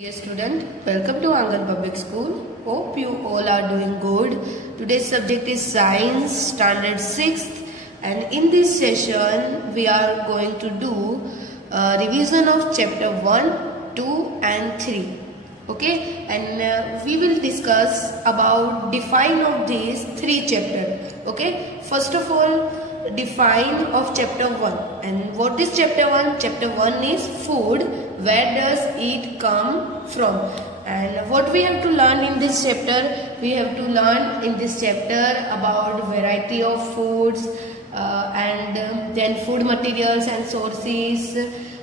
Dear student, welcome to Angan Public School. Hope you all are doing good. Today's subject is Science Standard 6th, and in this session we are going to do revision of chapter 1, 2 and 3. Okay, and we will discuss about define of these three chapters. Okay, first of all, define of chapter 1. And what is chapter 1? Chapter 1 is food. Where does it come from? And what we have to learn in this chapter? We have to learn in this chapter about variety of foods and then food materials and sources,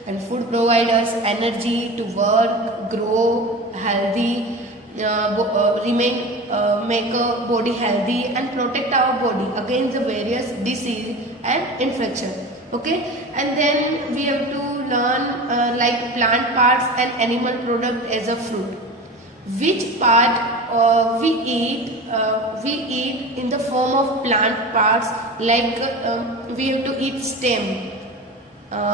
and food provide us energy to work, grow, healthy, make a body healthy and protect our body against the various disease and infection. Okay, and then we have to learn like plant parts and animal product as a fruit. Which part we eat in the form of plant parts, like we have to eat stem,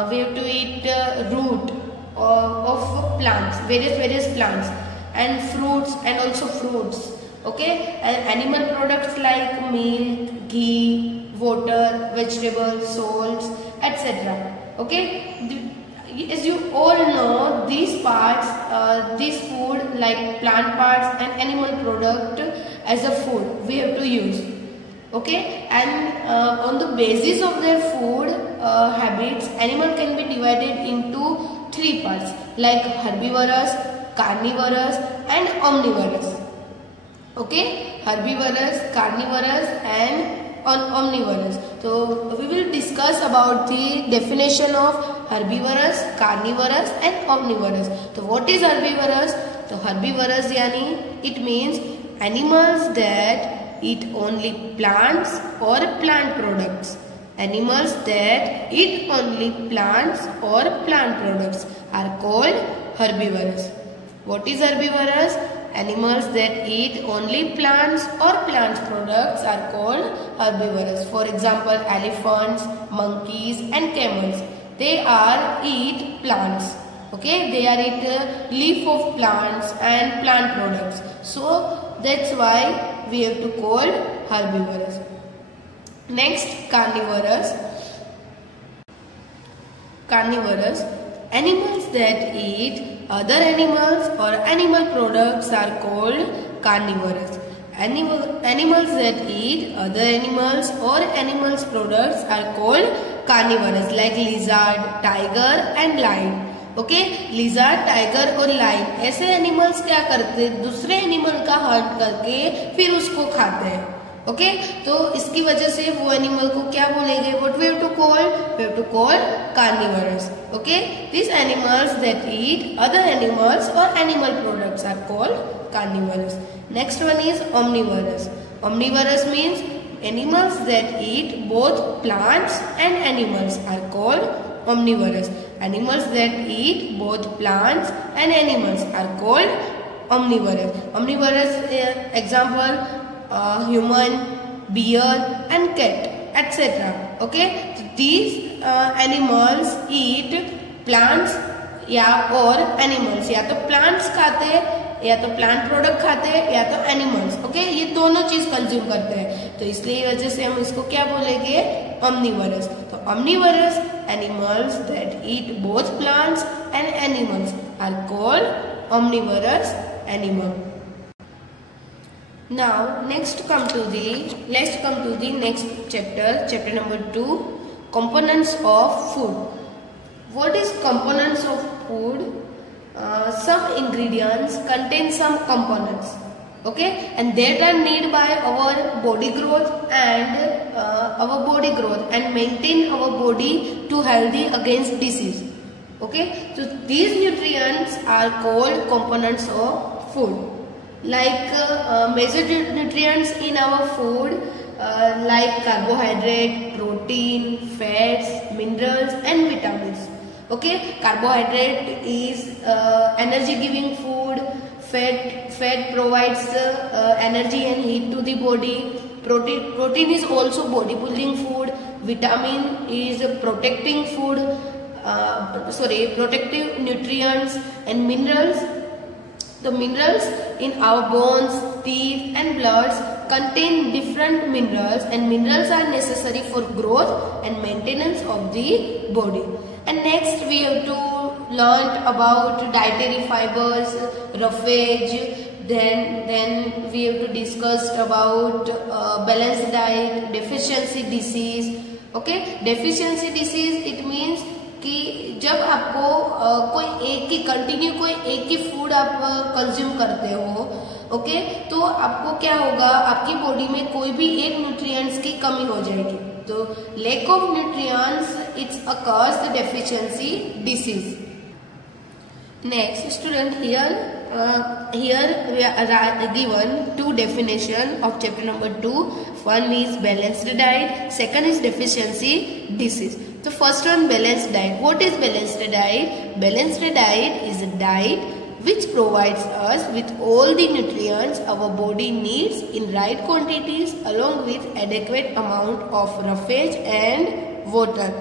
we have to eat root of plants, various plants, and fruits, and also fruits. Okay, and animal products like milk, ghee, water, vegetables, salts, etc. Okay, as you all know, these parts, this food like plant parts and animal product as a food we have to use. Okay, and on the basis of their food habits, animal can be divided into three parts like herbivorous, carnivorous and omnivorous. Okay, herbivorous, carnivorous and omnivorous. So we will discuss about the definition of herbivorous, carnivorous and omnivorous. So what is herbivorous? So herbivorous yani it means animals that eat only plants or plant products. Animals that eat only plants or plant products are called herbivorous. What is herbivorous? Animals that eat only plants or plant products are called herbivorous. For example, elephants, monkeys and camels. They are eat plants. Okay, they are eat leaf of plants and plant products. So that's why we have to call herbivorous. Next, carnivorous. Carnivorous. Animals that eat other animals or animal products are called carnivorous. Animals that eat other animals or animals products are called carnivorous, like lizard, tiger and lion. Okay, lizard, tiger और lion ऐसे animals क्या करते हैं? दूसरे animal का hunt करके फिर उसको खाते हैं. ओके, तो इसकी वजह से वो एनिमल को क्या बोलेंगे? What we have to call? We have to call carnivorous. Okay, this animals that eat other animals or animal products are called carnivorous. Next one is omnivorous. Omnivorous means animals that eat both plants and animals are called omnivorous. Animals that eat both plants and animals are called omnivorous. Omnivorous example human, bear and cat, etc. Okay, so these animals eat plants या और animals. या तो plants खाते हैं, या तो plant product खाते हैं, या तो animals. Okay, ये दोनों चीज कंज्यूम करते हैं, तो इसलिए वजह से हम इसको क्या बोलेंगे? omnivorous. तो omnivorous animals that eat both plants and animals are called omnivorous animal. Now let's come to the next chapter number 2, components of food. What is components of food? Some ingredients contain some components, okay, and that are needed by our body growth and maintain our body to healthy against disease. Okay, so these nutrients are called components of food. Like major nutrients in our food like carbohydrate, protein, fats, minerals and vitamins. Okay, carbohydrate is energy giving food. Fat provides energy and heat to the body. Protein is also body building food. Vitamin is protecting food, protective nutrients, and minerals The minerals in our bones, teeth and bloods contain different minerals, and minerals are necessary for growth and maintenance of the body. And next we have to learn about dietary fibers, roughage. Then we have to discuss about balanced diet, deficiency disease. Okay, deficiency disease it means कि जब आपको कोई एक ही continue कोई एक ही food आप consume करते हो, ओके, तो आपको क्या होगा, आपकी बॉडी में कोई भी एक न्यूट्रिएंट्स की कमी हो जाएगी. तो lack of nutrients it's occurs the deficiency disease. Next, student, here we are given two definition of chapter number 2. One is balanced diet, second is deficiency disease. So first one, balanced diet. What is balanced diet? Balanced diet is a diet which provides us with all the nutrients our body needs in right quantities along with adequate amount of roughage and water.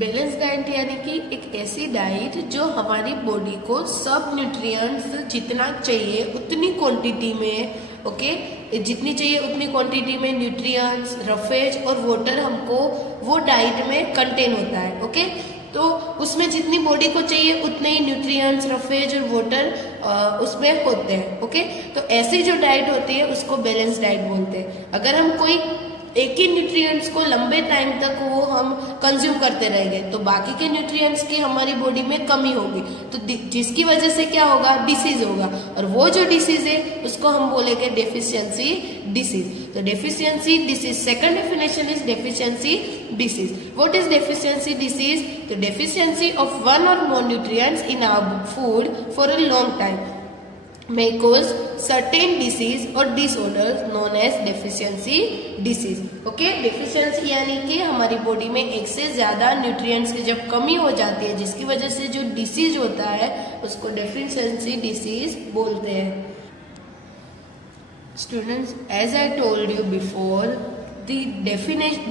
Balance diet यानी कि एक ऐसी diet जो हमारी body को सब nutrients जितना चाहिए उतनी क्वांटिटी में, ओके, जितनी चाहिए उतनी क्वांटिटी में न्यूट्रिएंट्स, रफेज और वाटर हमको वो डाइट में कंटेन होता है. ओके, तो उसमें जितनी बॉडी को चाहिए उतने ही न्यूट्रिएंट्स, रफेज और वाटर उसमें होते हैं. ओके, तो ऐसी जो डाइट होती है उसको बैलेंस डाइट बोलते हैं. अगर हम कोई एक ही न्यूट्रिएंट्स को लंबे टाइम तक वो हम कंज्यूम करते रहेंगे तो बाकी के न्यूट्रिएंट्स की हमारी बॉडी में कमी होगी, तो जिसकी वजह से क्या होगा, डिसीज होगा. और वो जो डिसीज है उसको हम बोलेंगे डेफिशिएंसी डिसीज. तो deficiency disease, second definition is deficiency disease. What is deficiency disease? तो deficiency of one or more nutrients in our food for a long time may cause certain disease or disorders known as deficiency disease. Okay, deficiency यानी कि हमारी body में एक से ज्यादा nutrients की जब कमी हो जाती है जिसकी वजह से जो डिसीज होता है उसको डेफिशिएंसी डिसीज बोलते हैं. Students, as I told you before, the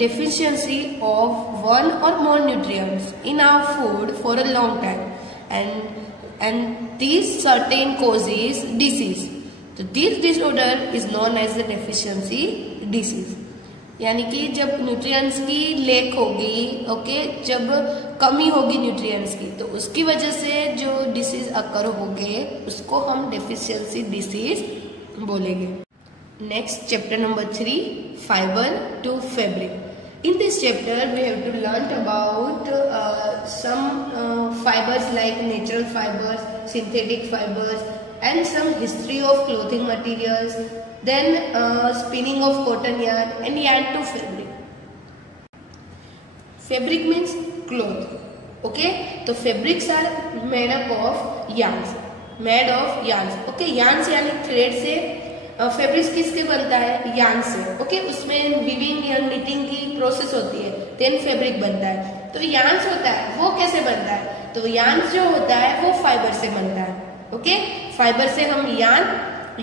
deficiency of one or more nutrients in our food for a long time and these certain causes disease. So this disorder is known as the deficiency disease. यानी कि जब nutrients की lake होगी, okay, जब कमी होगी nutrients की, तो उसकी वजह से जो डिसीज अकर होंगे उसको हम डेफिशिएंसी डिसीज बोलेंगे. Next, chapter number 3, fibre to fabric. In this chapter, we have to learn about some fibers like natural fibers, synthetic fibers, and some history of clothing materials. Then spinning of cotton yarn and yarn to fabric. Fabric means cloth. Okay, so fabrics are made up of yarns. Made of yarns. Okay, yarns यानी thread से. Fabrics किसके बनता है? Yarn से. Okay, उसमें weaving या knitting की process होती है, देन फैब्रिक बनता है. तो यार्न होता है वो कैसे बनता है? तो यार्न जो होता है वो फाइबर से बनता है. ओके, फाइबर से हम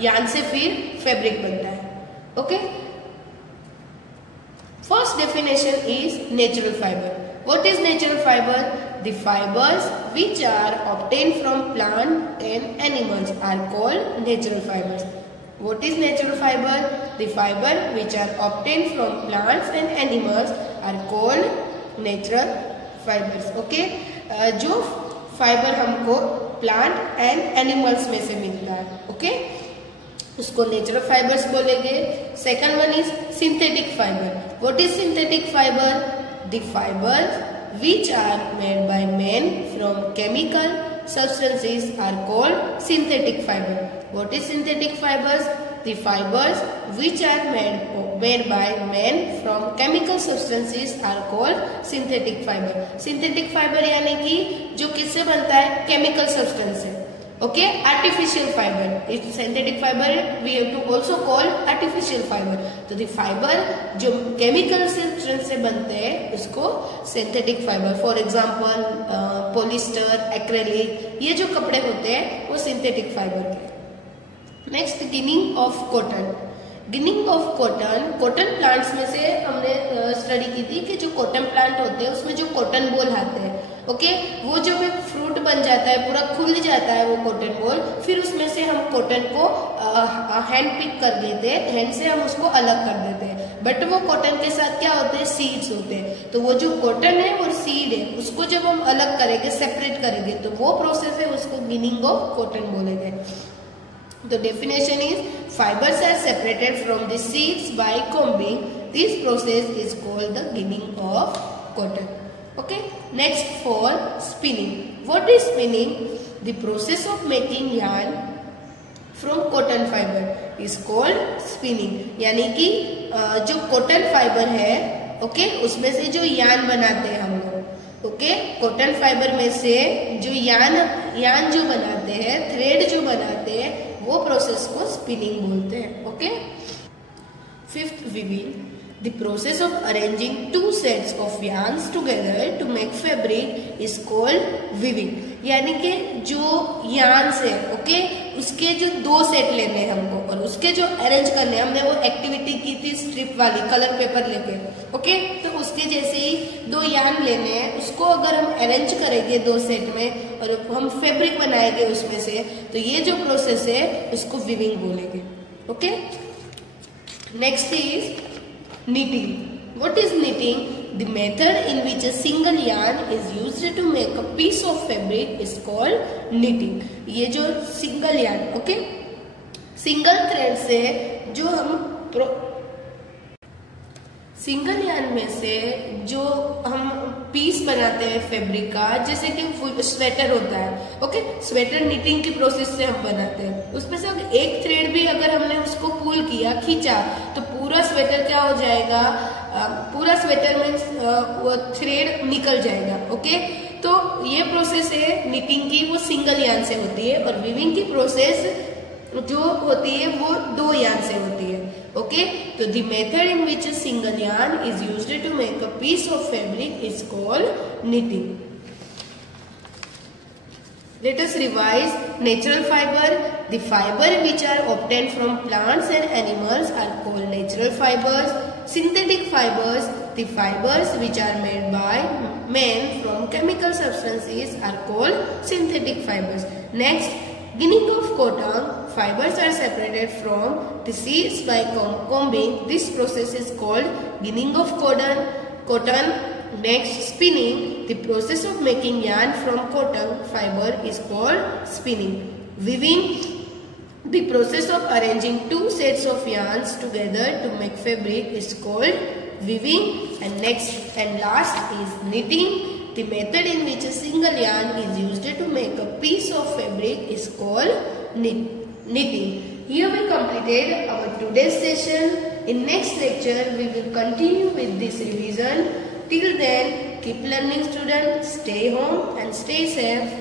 यार्न से फिर फैब्रिक बनता है. Okay, first definition is natural fibre. What is natural fibre? The fibres which are obtained from plant and animals are called natural fibres. What is natural fiber? The fiber which are obtained from plants and animals are called natural fibers. Okay, जो fibre हमको plant and animals में से मिलता है, okay, उसको natural fibres बोलेंगे. Second one is synthetic fibre. What is synthetic fibre? The fibres which are made by man from chemical substances are called synthetic fiber. What is synthetic fibers? The fibers which are made by man from chemical substances are called synthetic fiber. Synthetic fiber यानी कि जो किससे बनता है? Chemical substance से. Okay, artificial fibre. It synthetic fibre we have to also call artificial fibre. तो the fibre जो chemical substance से बनते हैं उसको synthetic fibre. For example polyester, acrylic, ये जो कपड़े होते हैं वो सिंथेटिक फाइबर के. Next, ginning of cotton. Ginning of cotton, cotton plants में से हमने स्टडी की थी कि जो कॉटन प्लांट होते हैं उसमें जो कॉटन बॉल आते हैं, ओके, वो जब एक फ्रूट बन जाता है, पूरा खुल जाता है वो कॉटन बॉल, फिर उसमें से हम कॉटन को हैंड पिक कर लेते हैं, हैंड से हम उसको अलग कर देते हैं। बट वो कॉटन के साथ क्या होते हैं, सीड्स होते हैं। तो वो जो कॉटन है और सीड है, उसको जब हम अलग करेंगे, सेपरेट करेंगे, तो वो प्रोसेस है, उसको गिनिंग ऑफ कॉटन बोलेंगे। The definition is fibers are separated from the seeds by combing. This process is called the ginning of cotton. Okay. Next for spinning. What is spinning? The process of making yarn from cotton fiber is called spinning. यानी कि जो cotton fibre है, okay, उसमें से जो yarn बनाते हैं हम लोग, ओके, कॉटन फाइबर में से जो यार्न जो बनाते हैं, थ्रेड जो बनाते हैं, वो प्रोसेस को स्पिनिंग बोलते हैं। Okay. Fifth, weaving. The process of arranging two sets of yarns together to make fabric is called weaving. यानी कि जो yarns है, ओके, उसके जो दो सेट लेने हैं हमको और उसके जो अरेंज करने, हमने वो एक्टिविटी की थी स्ट्रिप वाली, कलर पेपर लेके, ओके, तो उसके जैसे ही दो yarn लेने हैं, उसको अगर हम अरेंज करेंगे दो सेट में और हम फैब्रिक बनाएंगे उसमें से, तो ये जो प्रोसेस है उसको वीविंग बोलेंगे। Okay. Next is knitting. What is knitting? The method in which a single yarn is used to make a piece of fabric is called knitting. ये जो single yarn, okay, single thread से जो हम single yarn में से जो हम piece बनाते हैं फैब्रिक का, जैसे कि फुल स्वेटर होता है, ओके, स्वेटर निटिंग की प्रोसेस से हम बनाते हैं। उसमें से अगर एक थ्रेड भी अगर हमने उसको पुल किया, खींचा, तो पूरा स्वेटर क्या हो जाएगा, पूरा स्वेटर में वो थ्रेड निकल जाएगा। ओके, तो ये प्रोसेस है निटिंग की, वो सिंगल yarn से होती है, और वीविंग की प्रोसेस जो होती है वो दो yarn से होती है। ओके, तो the method in which a single yarn is used to make a piece of fabric is called knitting. Let us revise. Natural fiber. The fiber which are obtained from plants and animals are called natural fibers. Synthetic fibers. The fibers which are made by men from chemical substances are called synthetic fibers. Next, ginning of cotton. Fibers are separated from the seeds by combing. This process is called ginning of cotton. Next, spinning. The process of making yarn from cotton fiber is called spinning. Weaving. The process of arranging two sets of yarns together to make fabric is called weaving. And next and last is knitting. The method in which a single yarn is used to make a piece of fabric is called knitting. Here we completed our today's session. In next lecture we will continue with this revision. Till then, keep learning students, stay home and stay safe.